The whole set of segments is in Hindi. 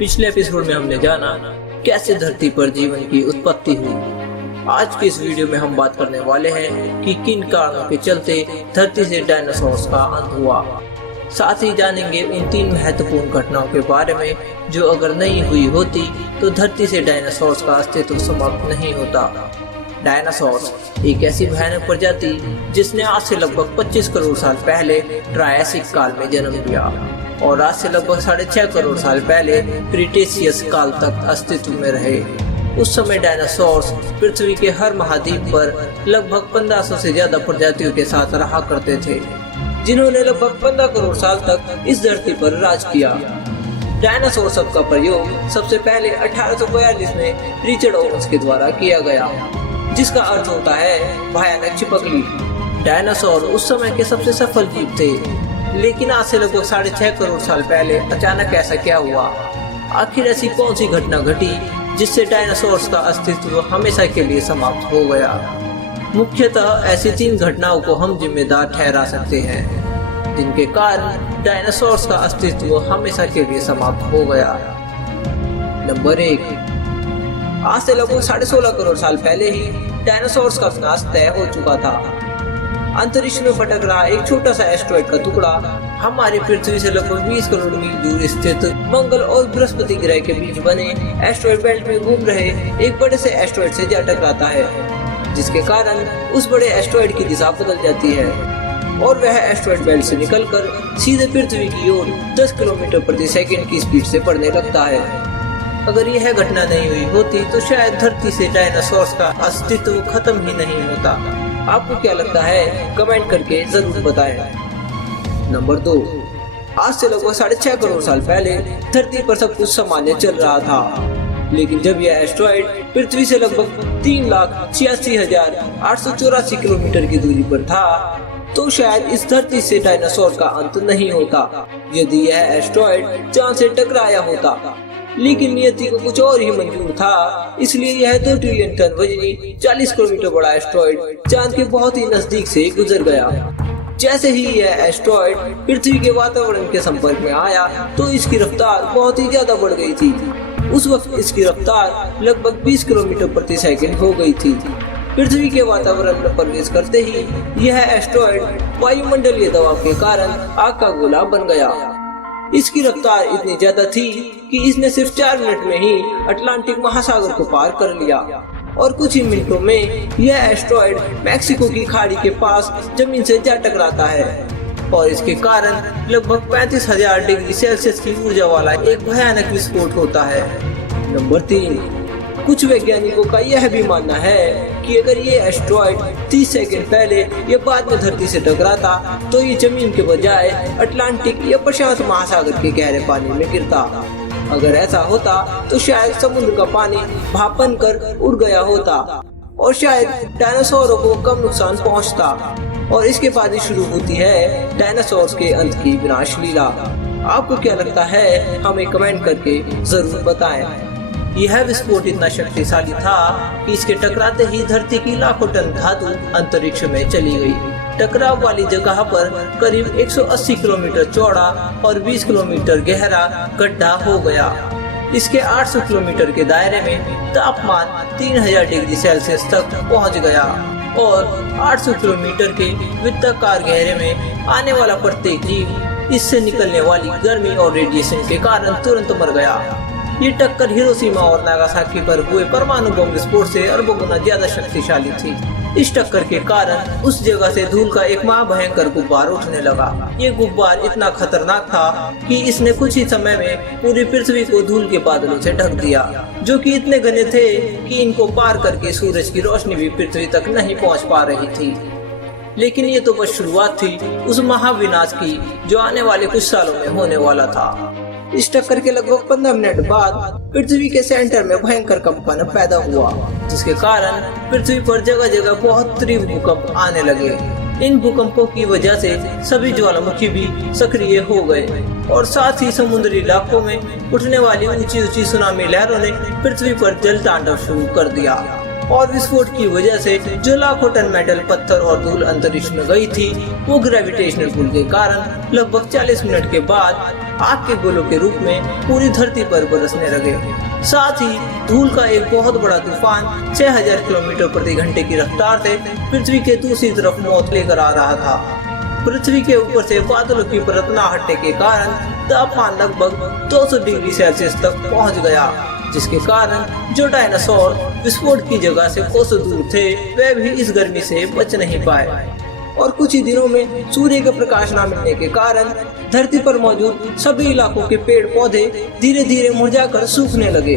पिछले एपिसोड में हमने जाना कैसे धरती पर जीवन की उत्पत्ति हुई। आज के इस वीडियो में हम बात करने वाले हैं कि किन कारणों के चलते धरती से डायनासोर्स का अंत हुआ। साथ ही जानेंगे उन 3 महत्वपूर्ण घटनाओं के बारे में जो अगर नहीं हुई होती तो धरती से डायनासोर्स का अस्तित्व समाप्त नहीं होता। डायनासोर्स एक ऐसी भयानक प्रजाति जिसने आज से लगभग 25 करोड़ साल पहले ट्रायसिक काल में जन्म लिया और आज से लगभग 6.5 करोड़ साल पहले क्रीटेशियस काल तक अस्तित्व में रहे। उस समय डायनासोर्स पृथ्वी के हर महाद्वीप पर लगभग 1500 से ज्यादा प्रजातियों के साथ रहा करते थे, जिन्होंने लगभग 15 करोड़ साल तक इस धरती पर राज किया। डायनासोर शब्द का प्रयोग सबसे पहले 1842 में रिचर्ड ओवेंस के द्वारा किया गया, जिसका अर्थ होता है भयानक चिपकली। डायनासोर उस समय के सबसे सफल जीव थे, लेकिन आज से लगभग 6.5 करोड़ साल पहले अचानक ऐसा क्या हुआ? आखिर ऐसी कौन सी घटना घटी जिससे डायनासोर्स का अस्तित्व हमेशा के लिए समाप्त हो गया? मुख्यतः ऐसी 3 घटनाओं को हम जिम्मेदार ठहरा सकते हैं जिनके कारण डायनासोर्स का अस्तित्व हमेशा के लिए समाप्त हो गया। नंबर 1, आज से लगभग 16.5 करोड़ साल पहले ही डायनासोर्स का विनाश तय हो चुका था। अंतरिक्ष में भटक रहा एक छोटा सा एस्ट्रॉइड का टुकड़ा हमारी पृथ्वी से लगभग 20 करोड़ मील दूर स्थित मंगल और बृहस्पति ग्रह के बीच बने एस्ट्रॉइड बेल्ट में घूम रहे एक बड़े से एस्ट्रॉइड से जा टकराता है, जिसके कारण उस बड़े एस्ट्रॉइड की दिशा बदल जाती है और वह एस्ट्रॉइड बेल्ट से निकलकर सीधे पृथ्वी की ओर 10 किलोमीटर प्रति सेकंड की स्पीड से बढ़ने लगता है। अगर यह घटना नहीं हुई होती तो शायद धरती से डायनासोर्स का अस्तित्व खत्म ही नहीं होता। आपको क्या लगता है? कमेंट करके जरूर बताएं। नंबर 2, आज से लगभग 6.5 करोड़ साल पहले धरती पर सब कुछ सामान्य चल रहा था, लेकिन जब यह एस्ट्रॉइड पृथ्वी से लगभग 3,86,884 किलोमीटर की दूरी पर था तो शायद इस धरती से डायनासोर का अंत नहीं होता यदि यह एस्ट्रॉइड चांद से टकराया होता। लेकिन नियति को कुछ और ही मंजूर था, इसलिए यह 2 ट्रिलियन टन वजनी 40 किलोमीटर बड़ा एस्ट्रॉइड चांद के बहुत ही नजदीक से गुजर गया। जैसे ही यह एस्ट्रॉइड पृथ्वी के वातावरण के संपर्क में आया तो इसकी रफ्तार बहुत ही ज्यादा बढ़ गई थी। उस वक्त इसकी रफ्तार लगभग 20 किलोमीटर प्रति सेकंड हो गई थी। पृथ्वी के वातावरण में प्रवेश करते ही यह एस्ट्रॉइड वायुमंडलीय दबाव के कारण आग का गोला बन गया। इसकी रफ्तार इतनी ज्यादा थी कि इसने सिर्फ 4 मिनट में ही अटलांटिक महासागर को पार कर लिया और कुछ ही मिनटों में यह एस्ट्रॉइड मैक्सिको की खाड़ी के पास जमीन से जा टकराता है और इसके कारण लगभग 35,000 डिग्री सेल्सियस की ऊर्जा वाला एक भयानक विस्फोट होता है। नंबर 3, कुछ वैज्ञानिकों का यह भी मानना है कि अगर ये एस्ट्रॉइड 30 सेकंड पहले या बाद में धरती से टकराता तो ये जमीन के बजाय अटलांटिक या प्रशांत महासागर के गहरे पानी में गिरता। अगर ऐसा होता तो शायद समुद्र का पानी भाप बनकर उड़ गया होता और शायद डायनासोरों को कम नुकसान पहुंचता। और इसके बाद ही शुरू होती है डायनासोर्स के अंत की विनाश लीला। आपको क्या लगता है? हमें कमेंट करके जरूर बताएं। यह विस्फोट इतना शक्तिशाली था कि इसके टकराते ही धरती की लाखों टन धातु अंतरिक्ष में चली गई। टकराव वाली जगह पर करीब 180 किलोमीटर चौड़ा और 20 किलोमीटर गहरा गड्ढा हो गया। इसके 800 किलोमीटर के दायरे में तापमान 3000 डिग्री सेल्सियस तक पहुंच गया और 800 किलोमीटर के वृत्ताकार गहरे में आने वाला प्रत्येक जीव इससे निकलने वाली गर्मी और रेडिएशन के कारण तुरंत मर गया। ये टक्कर हिरोशिमा और नागासाकी पर हुए परमाणु बम विस्फोट से अरबों गुना ज्यादा शक्तिशाली थी। इस टक्कर के कारण उस जगह से धूल का एक महाभयंकर गुब्बार उठने लगा। ये गुब्बार इतना खतरनाक था कि इसने कुछ ही समय में पूरी पृथ्वी को धूल के बादलों से ढक दिया, जो कि इतने घने थे कि इनको पार करके सूरज की रोशनी भी पृथ्वी तक नहीं पहुंच पा रही थी। लेकिन ये तो बस शुरुआत थी उस महाविनाश की जो आने वाले कुछ सालों में होने वाला था। इस टक्कर के लगभग 15 मिनट बाद पृथ्वी के सेंटर में भयंकर कंपन पैदा हुआ, जिसके कारण पृथ्वी पर जगह जगह बहुत तीव्र भूकंप आने लगे। इन भूकंपों की वजह से सभी ज्वालामुखी भी सक्रिय हो गए और साथ ही समुद्री इलाकों में उठने वाली ऊंची ऊंची सुनामी लहरों ने पृथ्वी पर जल तांडव शुरू कर दिया। और विस्फोट की वजह से जो लाखों टन मेटल, पत्थर और धूल अंतरिक्ष में गई थी, वो ग्रेविटेशनल पुल के कारण लगभग 40 मिनट के बाद आग के गोलों के रूप में पूरी धरती पर बरसने लगे। साथ ही धूल का एक बहुत बड़ा तूफान 6000 किलोमीटर प्रति घंटे की रफ्तार से पृथ्वी के दूसरी तरफ मौत लेकर आ रहा था। पृथ्वी के ऊपर से बादलों की परत न हटने के कारण तापमान लगभग 200 डिग्री सेल्सियस तक पहुंच गया, जिसके कारण जो डायनासोर विस्फोट की जगह से कोसों दूर थे, वे भी इस गर्मी से बच नहीं पाए। और कुछ ही दिनों में सूर्य का प्रकाश न मिलने के कारण धरती पर मौजूद सभी इलाकों के पेड़ पौधे धीरे धीरे मुरझाकर सूखने लगे।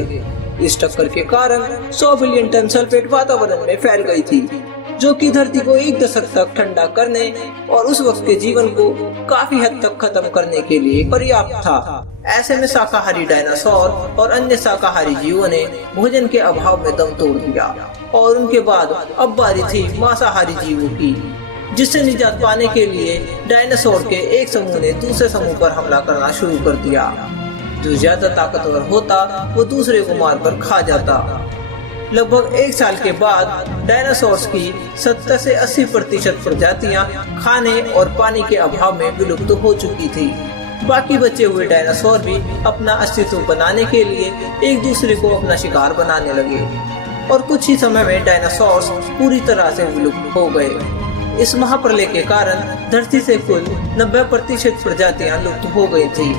इस टक्कर के कारण 100 बिलियन टन सल्फेट वातावरण में फैल गई थी, जो कि धरती को 1 दशक तक ठंडा करने और उस वक्त के जीवन को काफी हद तक खत्म करने के लिए पर्याप्त था। ऐसे में शाकाहारी डायनासोर और अन्य शाकाहारी जीवों ने भोजन के अभाव में दम तोड़ दिया और उनके बाद अब बारी थी मांसाहारी जीवों की, जिससे निजात पाने के लिए डायनासोर के एक समूह ने दूसरे समूह पर हमला करना शुरू कर दिया। जो ज्यादा ताकतवर होता वो दूसरे को मारकर खा जाता। लगभग 1 साल के बाद डायनासोर्स की 70 से 80% प्रजातियां खाने और पानी के अभाव में विलुप्त हो चुकी थी। बाकी बचे हुए डायनासोर भी अपना अस्तित्व बनाने के लिए एक दूसरे को अपना शिकार बनाने लगे और कुछ ही समय में डायनासोर्स पूरी तरह से विलुप्त हो गए। इस महाप्रलय के कारण धरती से कुल 90% प्रजातियां लुप्त हो गई थी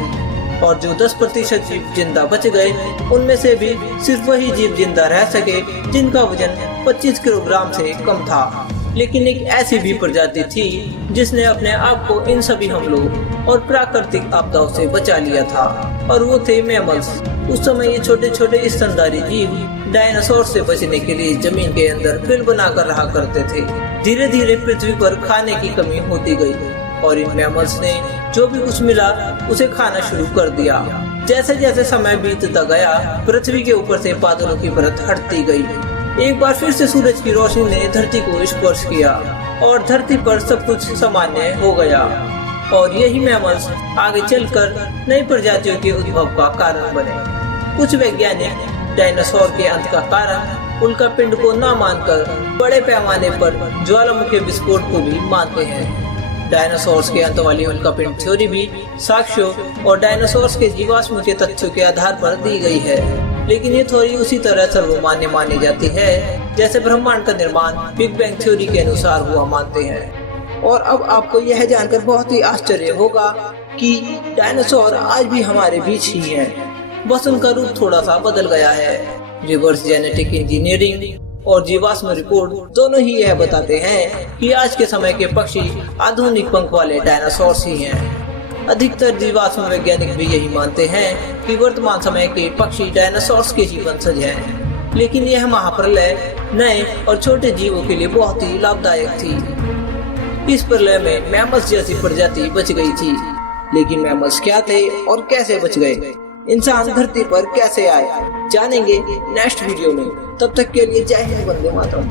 और जो 10% जीव जिंदा बच गए, उनमें से भी सिर्फ वही जीव जिंदा रह सके जिनका वजन 25 किलोग्राम से कम था। लेकिन एक ऐसी भी प्रजाति थी जिसने अपने आप को इन सभी हमलों और प्राकृतिक आपदाओं से बचा लिया था, और वो थे मैमल्स। उस समय ये छोटे छोटे स्तनधारी जीव डायनासोर से बचने के लिए जमीन के अंदर बिल बनाकर रहा करते थे। धीरे धीरे पृथ्वी पर खाने की कमी होती गई और इन मैमल्स ने जो भी कुछ मिला उसे खाना शुरू कर दिया। जैसे जैसे समय बीतता गया, पृथ्वी के ऊपर से बादलों की परत हटती गई। एक बार फिर से सूरज की रोशनी ने धरती को स्पर्श किया और धरती पर सब कुछ सामान्य हो गया, और यही मैमल्स आगे चलकर नई प्रजातियों के उद्भव का कारण बने। कुछ वैज्ञानिक डायनासोर के अंत का कारण उल्कापिंड को न मानकर बड़े पैमाने पर ज्वालामुखी विस्फोट को भी मानते हैं। डायनासोर्स के अंत वाली उल्कापिंड थ्योरी भी साक्ष्यों और डायनासोर्स के जीवाश्म के तथ्यों के आधार पर दी गई है, लेकिन ये थ्योरी उसी तरह सर्वमान्य मानी जाती है जैसे ब्रह्मांड का निर्माण बिग बैंग थ्योरी के अनुसार हुआ मानते हैं। और अब आपको यह जानकर बहुत ही आश्चर्य होगा कि डायनासोर आज भी हमारे बीच ही है, बस उनका रूप थोड़ा सा बदल गया है। रिवर्स जेनेटिक इंजीनियरिंग और जीवाश्म रिपोर्ट दोनों ही यह बताते हैं कि आज के समय के पक्षी आधुनिक पंख वाले डायनासोर्स ही हैं। अधिकतर जीवाश्म वैज्ञानिक भी यही मानते हैं कि वर्तमान समय के पक्षी डायनासोर्स के ही वंशज हैं, लेकिन यह महाप्रलय नए और छोटे जीवों के लिए बहुत ही लाभदायक थी। इस प्रलय में मैमल्स जैसी प्रजाति बच गई थी, लेकिन मैमल्स क्या थे और कैसे बच गए, इंसान धरती पर कैसे आए, जानेंगे नेक्स्ट वीडियो में। तब तक के लिए जय हिंद, वंदे मातरम।